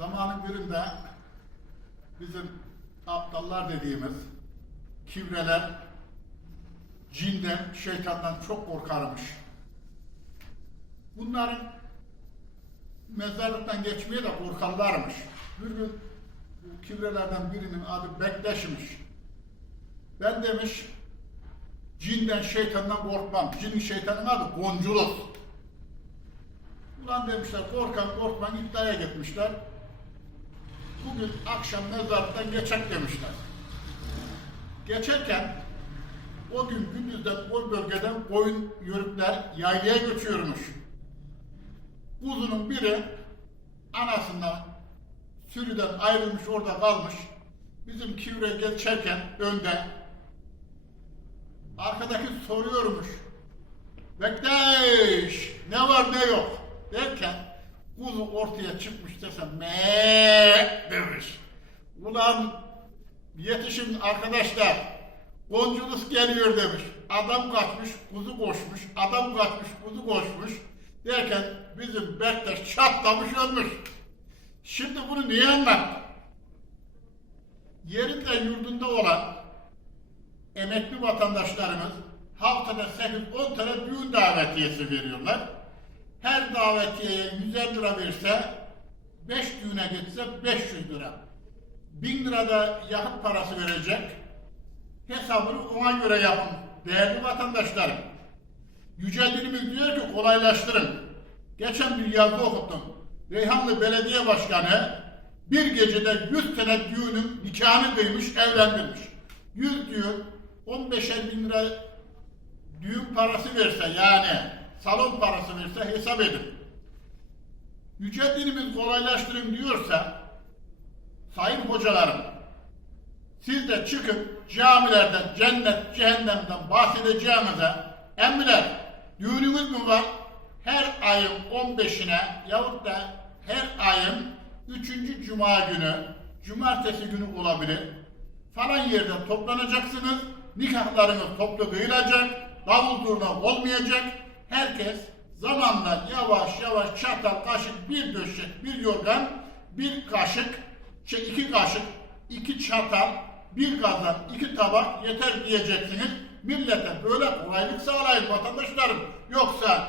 Zamanın birinde bizim aptallar dediğimiz kibreler cinden, şeytandan çok korkarmış. Bunların mezarlıktan geçmeye de korkarlarmış. Bir gün kibrelerden birinin adı Bekleş'miş. Ben demiş cinden, şeytandan korkmam. Cinin şeytanın adı Gonculus. Ulan demişler korkan korkman iddiaya gitmişler. Bugün akşam mezarlıktan geçek demişler. Geçerken o gün gündüzden o bölgeden koyun yörükler yaylaya göçüyormuş. Kuzunun biri anasından sürüden ayrılmış orada kalmış. Bizim kivre geçerken önde arkadaki soruyormuş. Bekleş ne var ne yok derken kuzu ortaya çıkmış desem me demiş. Ulan yetişin arkadaşlar Gonculus geliyor demiş. Adam kaçmış, kuzu koşmuş. Adam kaçmış, kuzu koşmuş. Derken bizim Bektaş çatlamış ölmüş. Şimdi bunu niye anlattım? Yerinde yurdunda olan emekli vatandaşlarımız haftada 8-10 tane düğün davetiyesi veriyorlar. Her davetiyeye 150 lira verse 5 düğüne gitse 500 lira. 1000 lira da yakıt parası verecek. Hesabını ona göre yapın değerli vatandaşlarım. Yüce Dinimiz diyor ki kolaylaştırın. Geçen bir yazı okuttum. Reyhanlı Belediye Başkanı bir gecede 100 tane düğünün nikahını kıymış, evlendirmiş. 100 düğün 15'er bin lira düğün parası verse yani salon parası verse hesap edin. Yüce Dinimiz kolaylaştırın diyorsa sayın hocalarım siz de çıkın camilerden, cennet, cehennemden bahsedeceğimize emmiler, düğünümüz mü var? Her ayın 15'ine yahut da her ayın 3. cuma günü, cumartesi günü olabilir. Falan yerde toplanacaksınız. Nikahlarınız toplu kıyılacak. Davul zurna olmayacak. Herkes zamanla yavaş yavaş çatal, kaşık, bir döşek, bir yorgan, bir kaşık, şey iki kaşık, iki çatal, bir kazan, iki tabak yeter diyeceksiniz. Millete böyle kolaylık sağlayın vatandaşlarım. Yoksa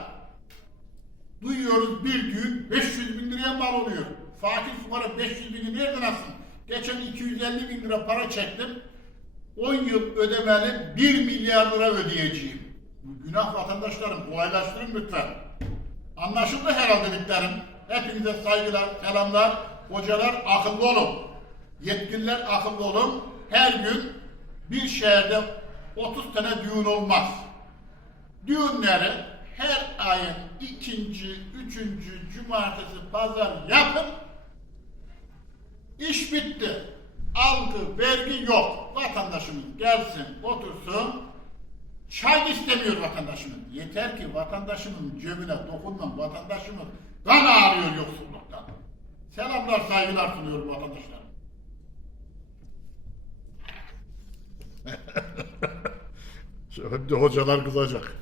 duyuyoruz bir düğün 500 bin liraya mal oluyor. Fakir fukara 500 bini nereden alsın? Geçen 250 bin lira para çektim. 10 yıl ödemeli 1 milyar lira ödeyeceğim. Günah vatandaşlarım kolaylaştırın lütfen. Anlaşıldı herhalde dediklerim. Hepinize saygılar, selamlar. Hocalar akıllı olun. Yetkililer akıllı olun. Her gün bir şehirde 30 tane düğün olmaz. Düğünleri her ayın ikinci, üçüncü, cumartesi, pazar yapın. İş bitti. Algı, vergi yok. Vatandaşımız gelsin, otursun. Çay istemiyor vatandaşımız. Yeter ki vatandaşımın cebine dokunmam. Vatandaşımız kan ağrıyor yoksulluktan. Selamlar, saygılar sunuyorum vatandaşlarım. Şimdi hocalar kızacak.